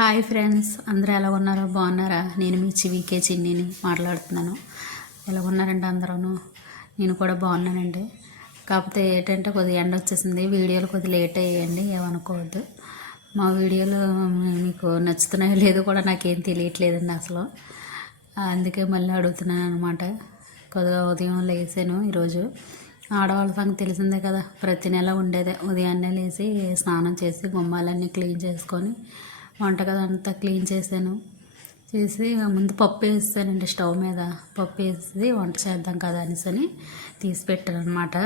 Hi friends, అందరూ ఎలా ఉన్నారో బాగున్నారా? నేను మీ చివికే చిన్నిని మాట్లాడుతున్నాను. ఎలా ఉన్నారండి అందరూ? నేను కూడా బాగున్నానండి. కాకపోతే ఏంటంటే కొద్దిగా ఎండ వచ్చేసింది, వీడియోలు కొద్దిగా లేట్ అయ్యాయండి, ఏమనుకోవద్దు. మా వీడియోలు మీకు నచ్చుతున్నాయో లేదో కూడా నాకేం తెలియట్లేదండి అసలు. అందుకే మళ్ళీ అడుగుతున్నాను అనమాట. కొద్దిగా ఉదయం లేసాను ఈరోజు. ఆడవాళ్ళ సంగతి తెలిసిందే కదా, ప్రతి నెల ఉండేదే. ఉదయాన్నే లేచి స్నానం చేసి గుమ్మాలన్నీ క్లీన్ చేసుకొని వంటగది అంతా క్లీన్ చేసి ముందు పప్పు వేసానండి స్టవ్ మీద. పప్పు వేసి వంట చేద్దాం కదా అనేసి తీసి పెట్టాను అనమాట.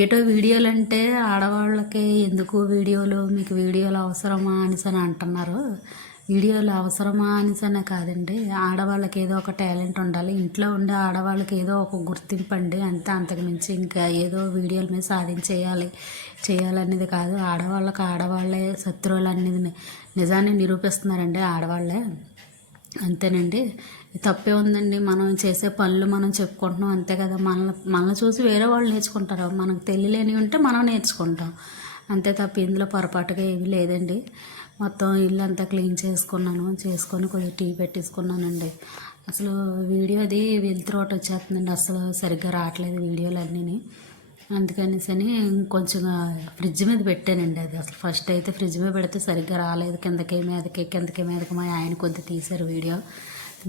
ఏటో వీడియోలు అంటే ఆడవాళ్ళకి ఎందుకు వీడియోలు, మీకు వీడియోలు అవసరమా అనేసి అంటున్నారు. వీడియోలు అవసరమా అనేసనే కాదండి, ఆడవాళ్ళకి ఏదో ఒక టాలెంట్ ఉండాలి. ఇంట్లో ఉండే ఆడవాళ్ళకి ఏదో ఒక గుర్తింపు అండి, అంతే. అంతకుమించి ఇంకా ఏదో వీడియోల మీద చేయాలనేది కాదు. ఆడవాళ్ళకి ఆడవాళ్ళే శత్రువులు అనేది నిజాన్ని నిరూపిస్తున్నారండి ఆడవాళ్ళే, అంతేనండి. తప్పే ఉందండి, మనం చేసే పనులు మనం చెప్పుకుంటున్నాం అంతే కదా. మనల్ని చూసి వేరే వాళ్ళు నేర్చుకుంటారు, మనకు తెలియలేనివి ఉంటే మనం నేర్చుకుంటాం అంతే తప్ప ఇందులో పొరపాటుగా ఏమీ లేదండి. మొత్తం ఇల్లు అంతా క్లీన్ చేసుకొని కొద్దిగా టీ పెట్టేసుకున్నానండి. అసలు వీడియో అది వెళ్తురు ఒకటి వచ్చేస్తుందండి, అసలు సరిగ్గా రావట్లేదు వీడియోలు అన్నీ. అందుకనేసి కొంచెం ఫ్రిడ్జ్ మీద పెట్టానండి. అది అసలు ఫస్ట్ అయితే ఫ్రిడ్జ్ మీద పెడితే సరిగ్గా రాలేదు, కిందకి మీదకి మా ఆయన కొద్దిగా తీశారు వీడియో.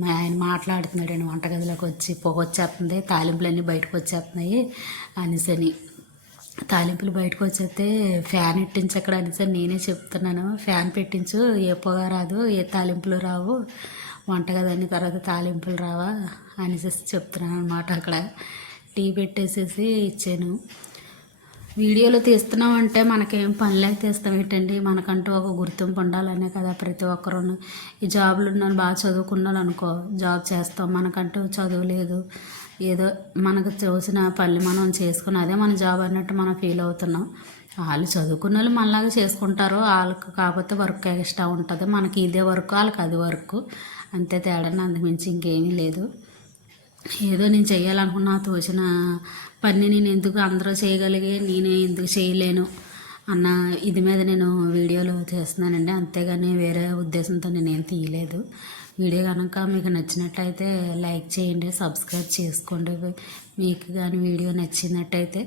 మా ఆయన మాట్లాడుతున్నాడండి, వంటగదిలోకి వచ్చి పొగ వచ్చేస్తుంది, తాలింపులన్నీ బయటకు వచ్చేస్తున్నాయి అనేసి. తాలింపులు బయటకు వచ్చేస్తే ఫ్యాన్ పెట్టించు అక్కడ అనేసి నేనే చెప్తున్నాను. ఫ్యాన్ పెట్టించు, ఏ పొగ రాదు, ఏ తాలింపులు రావు, వంటగదని తర్వాత తాలింపులు రావా అనేసి చెప్తున్నాను అనమాట. అక్కడ టీ పెట్టేసేసి ఇచ్చాను. వీడియోలు తీస్తున్నామంటే మనకేం పనిలేక తీస్తాం ఏంటండి, మనకంటూ ఒక గుర్తింపు ఉండాలనే కదా ప్రతి ఒక్కరూ. ఈ జాబులు ఉన్నాను, బాగా చదువుకున్నాను అనుకో, జాబ్ చేస్తాం. మనకంటూ చదువు లేదు, ఏదో మనకు చూసిన పని మనం చేసుకుని అదే మన జాబ్ అన్నట్టు మనం ఫీల్ అవుతున్నాం. వాళ్ళు చదువుకున్న వాళ్ళు మనలాగా చేసుకుంటారు, వాళ్ళకి కాకపోతే వర్క్ ఎక్స్ట్రా ఉంటుంది, మనకి ఇదే వర్క్, వాళ్ళకి అది వర్క్, అంతే తేడా. అంతకుమించి ఇంకేమీ లేదు. ఏదో నేను చేయాలనుకున్నా తోచిన పని నేను ఎందుకు అందరూ చేయగలిగే నేనే ఎందుకు చేయలేను అన్న ఇది మీద నేను వీడియోలు చేస్తున్నానండి, అంతేగాని వేరే ఉద్దేశంతో నేనేం తీయలేదు. వీడియో కనుక మీకు నచ్చినట్లయితే లైక్ చేయండి, సబ్స్క్రైబ్ చేసుకోండి. మీకు కానీ వీడియో నచ్చినట్టయితే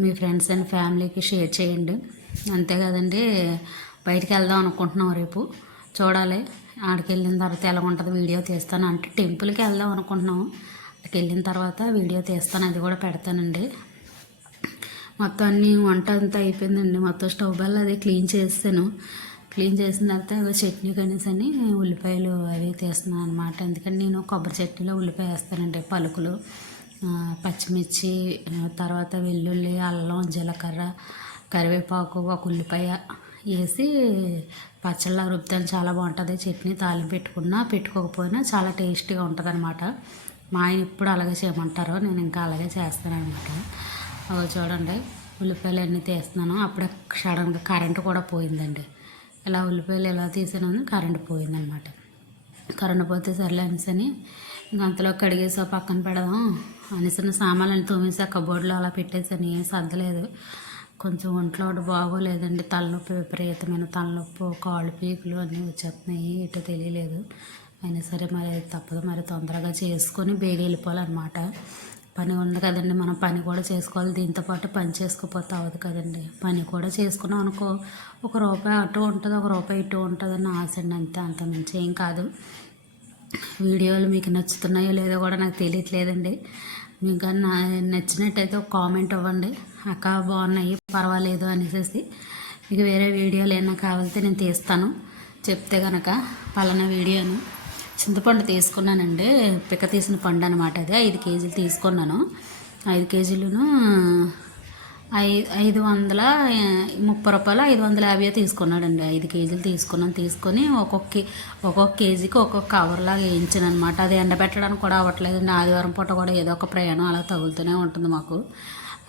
మీ ఫ్రెండ్స్ అండ్ ఫ్యామిలీకి షేర్ చేయండి. అంతే కదండి. బయటికి వెళ్దాం అనుకుంటున్నాం రేపు, చూడాలి. ఆడికి వెళ్ళిన తర్వాత ఎలా ఉంటుంది వీడియో తీస్తాను. అంటే టెంపుల్కి వెళ్దాం అనుకుంటున్నాము, అక్కడికి వెళ్ళిన తర్వాత వీడియో తీస్తాను, అది కూడా పెడతానండి. మొత్తం అన్నీ వంట అంతా అయిపోయిందండి. మొత్తం స్టవ్ బెల్ అది క్లీన్ చేసాను. క్లీన్ చేసిన తర్వాత చట్నీ కనీసని ఉల్లిపాయలు అవి తీస్తున్నాను అనమాట. ఎందుకంటే నేను కొబ్బరి చట్నీలో ఉల్లిపాయ వేస్తానండి, పలుకులు, పచ్చిమిర్చి, తర్వాత వెల్లుల్లి, అల్లం, జీలకర్ర, కరివేపాకు, ఒక ఉల్లిపాయ వేసి పచ్చళ్ళ రుబ్బుతాను. చాలా బాగుంటుంది చట్నీ. తాలింపు పెట్టుకోకపోయినా చాలా టేస్టీగా ఉంటుంది అనమాట. మా ఆయన ఇప్పుడు అలాగే చేయమంటారు, నేను ఇంకా అలాగే చేస్తాను అనమాట. చూడండి, ఉల్లిపాయలు అన్నీ తీస్తున్నాను. అప్పుడే సడన్గా కరెంటు కూడా పోయిందండి. ఇలా ఉల్లిపాయలు ఎలా తీసాను, కరెంటు పోయిందనమాట. కరెంటు పోతే సర్లే అనేసి ఇంక అంతలో కడిగేసా పక్కన పెడదాం అనేసి సామాన్లు తోమేసి ఆ కబోర్డ్లో అలా పెట్టేసాను. ఏం సర్దలేదు. కొంచెం ఒంట్లో ఒకటి బాగోలేదండి, తలనొప్పి, విపరీతమైన తలనొప్పి, కాళ్ళు పీకులు అన్నీ వచ్చేస్తున్నాయి, ఎటో తెలియలేదు. అయినా సరే మరి తప్పదు, మరి తొందరగా చేసుకొని బేగ వెళ్ళిపోవాలన్నమాట. పని ఉంది కదండి, మనం పని కూడా చేసుకోవాలి, దీంతోపాటు పని చేసుకోకపోతే అవ్వదు కదండి. పని కూడా చేసుకున్నాం అనుకో, ₹1 అటు ఉంటుంది, ₹1 ఇటు ఉంటుందని ఆశండి, అంతే. అంతమించి ఏం కాదు. వీడియోలు మీకు నచ్చుతున్నాయో లేదో కూడా నాకు తెలియట్లేదండి. మీకు నచ్చినట్టయితే ఒక కామెంట్ ఇవ్వండి, అక్క బాగున్నాయి పర్వాలేదు అనేసి. మీకు వేరే వీడియోలు ఏమైనా కావాలితే నేను తీస్తాను, చెప్తే కనుక. పలానా వీడియోను చింతపండు తీసుకున్నానండి, పిక్క తీసిన పండు అనమాట. అది 5 కేజీలు తీసుకున్నాను. 5 కేజీలను ₹530, ₹550 తీసుకున్నాడండి. 5 కేజీలు తీసుకొని ఒక్కొక్క కేజీకి ఒక్కొక్క కవర్లాగా వేయించాను అనమాట. అది ఎండబెట్టడానికి కూడా అవ్వట్లేదండి. ఆదివారం పూట కూడా ఏదో ఒక ప్రయాణం అలా తగులుతూనే ఉంటుంది మాకు.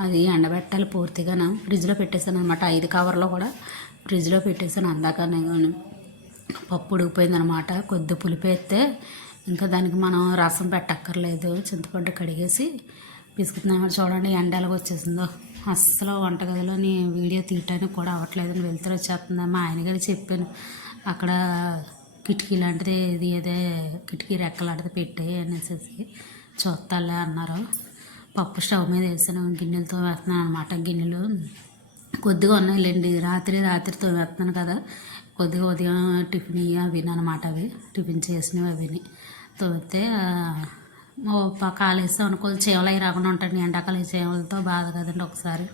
అది ఎండబెట్టాలి పూర్తిగా. ఫ్రిడ్జ్లో పెట్టేశాను అనమాట. 5 కవర్లో కూడా ఫ్రిడ్జ్లో పెట్టేశాను. అందాకనే పప్పు ఉడికిపోయిందనమాట. కొద్ది పులిపేస్తే ఇంకా దానికి మనం రసం పెట్టక్కర్లేదు. చింతపండు కడిగేసి పిసుకుతున్నాను. చూడండి ఎండ ఎలాగ వచ్చేసిందో. అస్సలు వంటగదిలోని వీడియో తీయటానికి కూడా అవ్వట్లేదని వెళ్తురు వచ్చేస్తుంది. మా ఆయన గారికి చెప్పాను, అక్కడ కిటికీ లాంటిది ఏదే కిటికీ రెక్కలాంటిది పెట్టాయి అనేసి చూస్తాలే అన్నారు. పప్పు స్టవ్ మీద వేసాను, గిన్నెలతో వేస్తున్నాను అనమాట. గిన్నెలు కొద్దిగా ఉన్నాయిలేండి, రాత్రి తోమేస్తున్నాను కదా, కొద్దిగా ఉదయం టిఫిన్ అవి అనమాట. అవి టిఫిన్ చేసినవి అవిని తోమితే కాలేస్తాం అనుకో, చీమలు అవి రాకుండా ఉంటాయి. ఎండాకాలం చీమలతో బాధ కదండి ఒకసారి,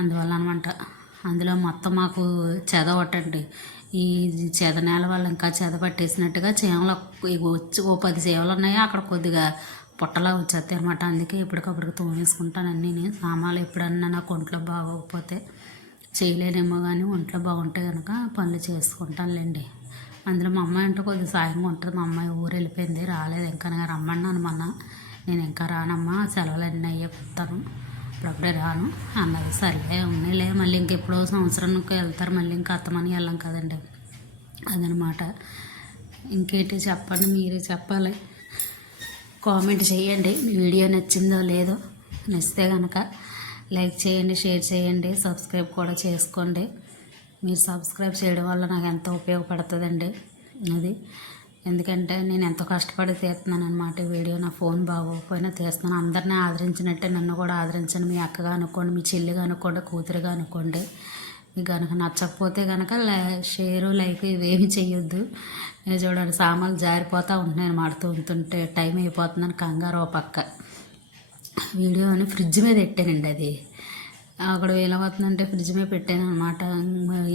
అందువల్ల అనమాట. అందులో మొత్తం మాకు చెద ఒకటండి, ఈ చెద నేల వల్ల ఇంకా చెద పట్టేసినట్టుగా చీమలు వచ్చి 10 చీమలు ఉన్నాయి అక్కడ, కొద్దిగా పుట్టలా వచ్చేస్తాయి అనమాట. అందుకే ఎప్పటికప్పుడు తోమేసుకుంటాను అన్నీ. సామాన్లు ఎప్పుడన్నా నాకు ఒంట్లో బాగోకపోతే చేయలేనేమో, కానీ ఒంట్లో బాగుంటే కనుక పనులు చేసుకుంటానులేండి. అందులో మా అమ్మాయి అంటే కొద్దిగా సాయంగా ఉంటుంది. మా అమ్మాయి ఊరు వెళ్ళిపోయింది, రాలేదు ఇంకా. రమ్మన్నాను మొన్న, నేను ఇంకా రానమ్మా, సెలవులు అన్నీ అయ్యేపోతాను, ఇప్పుడప్పుడే రాను అన్నది. సరే ఉన్నాయిలే, మళ్ళీ ఇంకెప్పుడో సంవత్సరానికి వెళ్తారు, మళ్ళీ ఇంకా అత్తమని వెళ్ళాం కదండి, అదనమాట. ఇంకేంటి చెప్పండి, మీరే చెప్పాలి. కామెంట్ చేయండి వీడియో నచ్చిందో లేదో. నచ్చితే కనుక లైక్ చేయండి, షేర్ చేయండి, సబ్స్క్రైబ్ కూడా చేసుకోండి. మీరు సబ్స్క్రైబ్ చేయడం వల్ల నాకు ఎంతో ఉపయోగపడుతుందండి. అది ఎందుకంటే నేను ఎంతో కష్టపడి తీస్తున్నాను అనమాట వీడియో. నా ఫోన్ బాగోకపోయినా తీస్తున్నాను. అందరినీ ఆదరించినట్టే నన్ను కూడా ఆదరించండి. మీ అక్కగా అనుకోండి, మీ చెల్లిగా అనుకోండి, కూతురుగా అనుకోండి. మీకు కనుక నచ్చకపోతే కనుక షేరు లైక్ ఇవేమి చెయ్యొద్దు. నేను చూడండి, సామాన్లు జారిపోతూ ఉంటున్నాయి అన్నమాట. తోముతుంటే టైం అయిపోతుందని కంగారు. ఓ పక్క వీడియోని ఫ్రిడ్జ్ మీద పెట్టానండి, అది అక్కడ వేలవుతుందంటే ఫ్రిడ్జ్ మీద పెట్టాను అనమాట.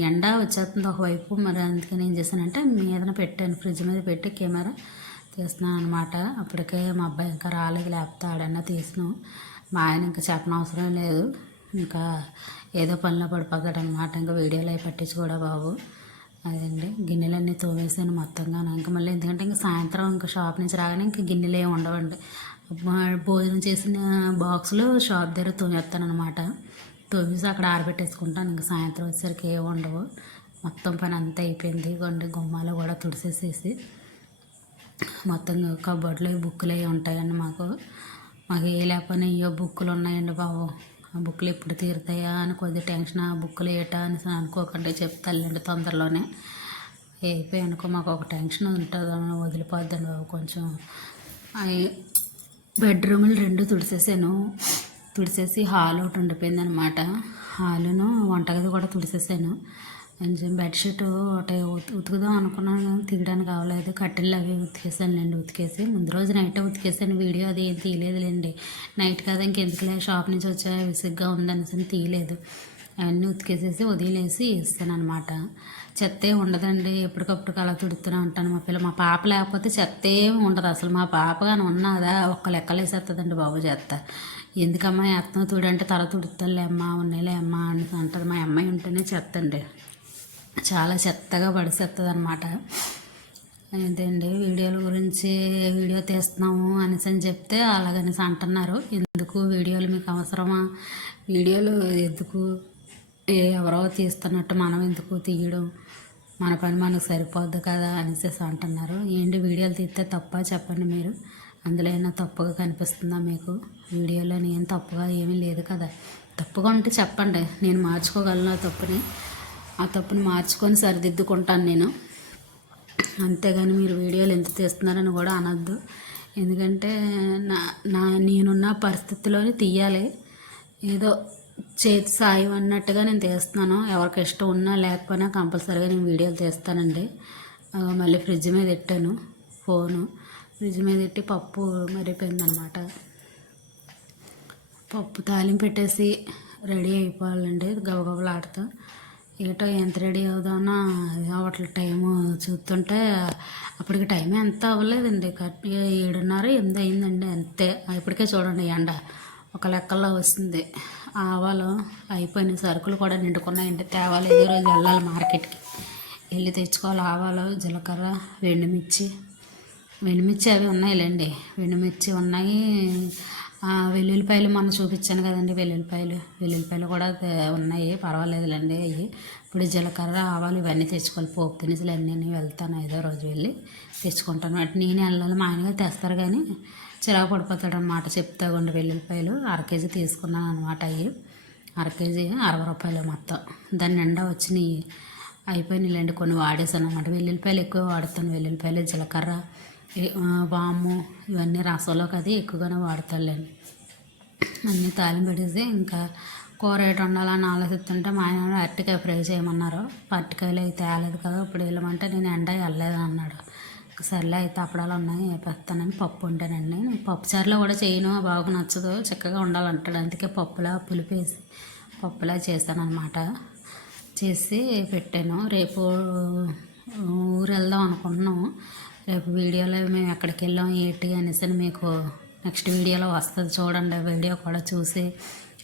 ఎండ వచ్చేస్తుంది ఒకవైపు, మరి అందుకని ఏం చేశానంటే మీదన పెట్టాను, ఫ్రిడ్జ్ మీద పెట్టి కెమెరా తీస్తున్నాను అనమాట. అప్పటికే మా అబ్బాయి ఇంకా రాలేదు, లేకపోతే ఆడన్నా తీసినాం. మా ఆయన ఇంకా చెప్పనవసరం లేదు, ఇంకా ఏదో పనిలో పడిపోతాడు అనమాట. ఇంకా వీడియోలో అవి పట్టించుకోడా బాబు. అదండి, గిన్నెలన్నీ తోమేసాను మొత్తంగా. ఇంకా మళ్ళీ ఎందుకంటే ఇంకా సాయంత్రం ఇంకా షాప్ నుంచి రాగానే ఇంకా గిన్నెలు ఏమి ఉండవండి. భోజనం చేసిన బాక్సులు షాప్ దగ్గర తోమేస్తాను అనమాట. తోమేసి అక్కడ ఆరబెట్టేసుకుంటాను. ఇంకా సాయంత్రం వచ్చేసరికి ఏమి ఉండవు. మొత్తం పని అంతా అయిపోయింది. గుమ్మాలు కూడా తుడిసేసేసి మొత్తం కబోర్డ్లో బుక్కులు అవి ఉంటాయండి మాకు ఏ లేకపోయినా ఇవో బుక్కులు ఉన్నాయండి బాబు. ఆ బుక్కులు ఎప్పుడు తీరుతాయా అని కొద్ది టెన్షన్. ఆ బుక్కులు ఏటా అని అనుకోకుండా చెప్తానులేండి, తొందరలోనే అయిపోయి అనుకో మాకు ఒక టెన్షన్ ఉంటుంది, వదిలిపోద్దండి బాబు కొంచెం. బెడ్రూములు 2 తుడిసేసి హాల్ ఒకటి ఉండిపోయింది అనమాట. హాలును వంటగది కూడా తుడిసేసాను. కొంచెం బెడ్షీట్ ఒకటి ఉతుకుదాం అనుకున్నాను కానీ తీయడానికి అవ్వలేదు. కట్టెలు అవి ఉతికేసానులేండి. ఉతికేసి ముందు రోజు నైట్ ఉతికేసాను. వీడియో అది ఏం తీయలేదులేండి, నైట్ కదా ఇంకెందుకులే, షాప్ నుంచి వచ్చా విసుగ్గా ఉందనేసి తీయలేదు. అవన్నీ ఉతికేసేసి వదిలేసి ఇస్తాను అనమాట. చెత్త ఉండదండి, ఎప్పటికప్పుడు అలా తుడుతూనే ఉంటాను. మా పాప లేకపోతే చెత్త ఏమి ఉండదు అసలు. మా పాప కానీ ఉన్నదా ఒక్క లెక్కలు వేసేస్తుందండి బాబు చెత్త. ఎందుకమ్మా ఎత్తం తుడంటే తల తుడుతాలే అమ్మా, ఉన్నేలే అమ్మా అని అంటుంది. మా అమ్మాయి ఉంటేనే చెత్త అండి, చాలా చెత్తగా పడిసేస్తుంది అనమాట. ఏంటండి వీడియోల గురించి వీడియో తీస్తున్నాము అనేసి అని చెప్తే అలాగనేసి అంటున్నారు. ఎందుకు వీడియోలు మీకు అవసరమా, వీడియోలు ఎందుకు, ఎవరో తీస్తున్నట్టు మనం ఎందుకు తీయడం, మన పని మనకు సరిపోద్ది కదా అనేసి అంటున్నారు. ఏంటి వీడియోలు తీస్తే తప్ప చెప్పండి మీరు, అందులో ఏమైనా తప్పుగా కనిపిస్తుందా మీకు? వీడియోలో నేను తప్పుగా ఏమీ లేదు కదా. తప్పుగా ఉంటే చెప్పండి, నేను మార్చుకోగలను ఆ తప్పుని మార్చుకొని సరిదిద్దుకుంటాను నేను. అంతేగాని మీరు వీడియోలు ఎంత తీస్తున్నారని కూడా అనొద్దు. ఎందుకంటే నేనున్న పరిస్థితిలోనే తీయాలి, ఏదో చేతి సాయం అన్నట్టుగా నేను తీస్తున్నాను. ఎవరికి ఇష్టం ఉన్నా లేకపోయినా కంపల్సరీగా నేను వీడియోలు తీస్తానండి. మళ్ళీ ఫ్రిడ్జ్ మీద పెట్టాను ఫోను, ఫ్రిడ్జ్ మీద పెట్టి పప్పు మరిపోయిందనమాట. పప్పు తాలింపు పెట్టేసి రెడీ అయిపోవాలండి గబగబలాడుతూ. ఏటో ఎంత రెడీ అవుదామన్నా అవ్వట్ల టైము చూస్తుంటే అప్పటికి టైం ఎంత అవ్వలేదండి, కరెక్ట్గా 7:30, 8 అయిందండి అంతే. ఇప్పటికే చూడండి ఎండ ఒక లెక్కల్లో వస్తుంది. ఆవాలు అయిపోయినాయి, సరుకులు కూడా నిండుకున్నాయండి. తేవాలి, ఏదో రోజు వెళ్ళాలి మార్కెట్కి, వెళ్ళి తెచ్చుకోవాలి. ఆవాలు, జీలకర్ర, ఎండుమిర్చి అవి ఉన్నాయిలేండి, ఎండుమిర్చి ఉన్నాయి. వెల్లుల్లిపాయలు మొన్న చూపించాను కదండి, వెల్లుల్లిపాయలు కూడా ఉన్నాయి, పర్వాలేదులేండి అవి. ఇప్పుడు జీలకర్ర, ఆవాలు ఇవన్నీ తెచ్చుకోవాలి. పోపు దినుసులు అన్నీ వెళ్తాను, ఏదో రోజు వెళ్ళి తెచ్చుకుంటాను. అటు నేను వెళ్ళాలి, మా ఆయనగా తెస్తారు కానీ చిరాకు పడిపోతాడు అనమాట. చెప్తాగండి వెల్లుల్లిపాయలు 1/2 కేజీ తీసుకున్నాను అనమాట. అవి 1/2 కేజీ 60 రూపాయలు మొత్తం. దాని నిండా వచ్చినాయి. అయిపోయినాయిలేండి, కొన్ని వాడేసాను అనమాట. వెల్లుల్లిపాయలు ఎక్కువ వాడతాను. వెల్లుల్లిపాయలు, జీలకర్ర, వాము ఇవన్నీ రసంలోకి అది ఎక్కువగానే వాడతానులేండి. అన్నీ తాలింపు పెట్టేసి ఇంకా కూర ఏటి వండాలని ఆలోచిస్తుంటే మా ఆయన అరటికాయ ఫ్రై చేయమన్నారు. అరటికాయలు అయితే తేలేదు కదా, ఇప్పుడు వెళ్ళమంటే నేను ఎండ వెళ్ళలేదు అన్నాడు. సర్లే అయితే అప్పడాలు ఉన్నాయి వేస్తానని పప్పు వండానండి. పప్పు చారులో కూడా చేయను, బాగా నచ్చదు, చక్కగా ఉండాలంటాడు. అందుకే పప్పులా పులిపేసి పప్పులా చేశాను అనమాట. చేసి పెట్టాను. రేపు ఊరు వెళ్దాం అనుకుంటున్నాము. రేపు వీడియోలో మేము ఎక్కడికి వెళ్ళాం ఏంటి అనేసి మీకు నెక్స్ట్ వీడియోలో వస్తుంది, చూడండి. వీడియో కూడా చూసి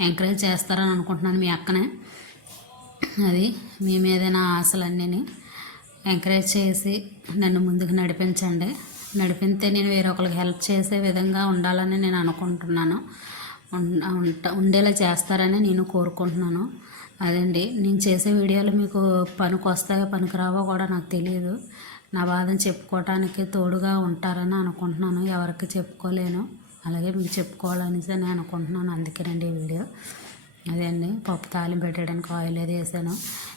ఎంకరేజ్ చేస్తారని అనుకుంటున్నాను. మీ అక్కనే అది మీ మీదైన ఆశలన్నీ ఎంకరేజ్ చేసి నన్ను ముందుకు నడిపించండి. నడిపితే నేను వేరొకరికి హెల్ప్ చేసే విధంగా ఉండాలని నేను అనుకుంటున్నాను. ఉండేలా చేస్తారని నేను కోరుకుంటున్నాను. అదండి, నేను చేసే వీడియోలు మీకు పనికి వస్తాయో పనికి రావో కూడా నాకు తెలియదు. నా బాధను చెప్పుకోవటానికి తోడుగా ఉంటారని అనుకుంటున్నాను. ఎవరికి చెప్పుకోలేను, అలాగే మీకు చెప్పుకోవాలనేసి నేను అనుకుంటున్నాను. అందుకేనండి ఈ వీడియో. అదే అండి, పప్పు తాలింపు పెట్టడానికి ఆయిల్ అది వేసాను.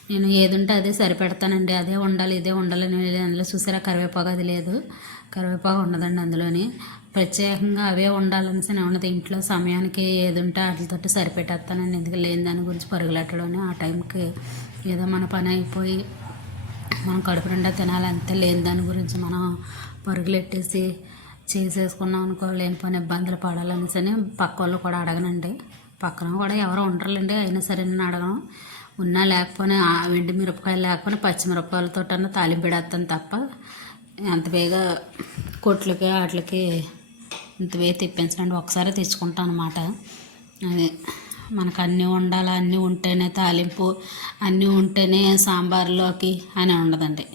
నేను ఏది ఉంటే అదే సరిపెడతానండి. అదే ఉండాలి ఇదే ఉండాలని అందులో చూసారా కరివేపాకు అది లేదు, కరివేపాకు ఉండదండి అందులోని. ప్రత్యేకంగా అవే ఉండాలనేసి నేను ఉన్నది. ఇంట్లో సమయానికి ఏది ఉంటే వాటితోటి సరిపెట్టేస్తానండి. ఎందుకు లేని దాని గురించి పరుగులెట్టడం, ఆ టైంకి ఏదో మన పని అయిపోయి మనం కడుపు నిండా తినాలంతే, లేని దాని గురించి మనం పరుగులెట్టేసి చేసేసుకున్నాం అనుకో, లేని పని ఇబ్బందులు పడాలనేసి పక్క వాళ్ళు కూడా అడగనండి. పక్కన కూడా ఎవరో ఉండరులేండి, అయినా సరే నేను అడగను. ఉన్నా లేకపోయినా ఎండు మిరపకాయలు లేకపోయినా పచ్చిమిరపకాయలతో తాలింపు పెడతాను తప్ప అంత బేగా కొట్లకి వాటికి ఇంత బేగా తెప్పించండి. ఒకసారి తెచ్చుకుంటాను అనమాట. అదే మనకు అన్నీ ఉండాలి, అన్నీ ఉంటేనే తాలింపు, అన్నీ ఉంటేనే సాంబార్లోకి అని ఉండదండి.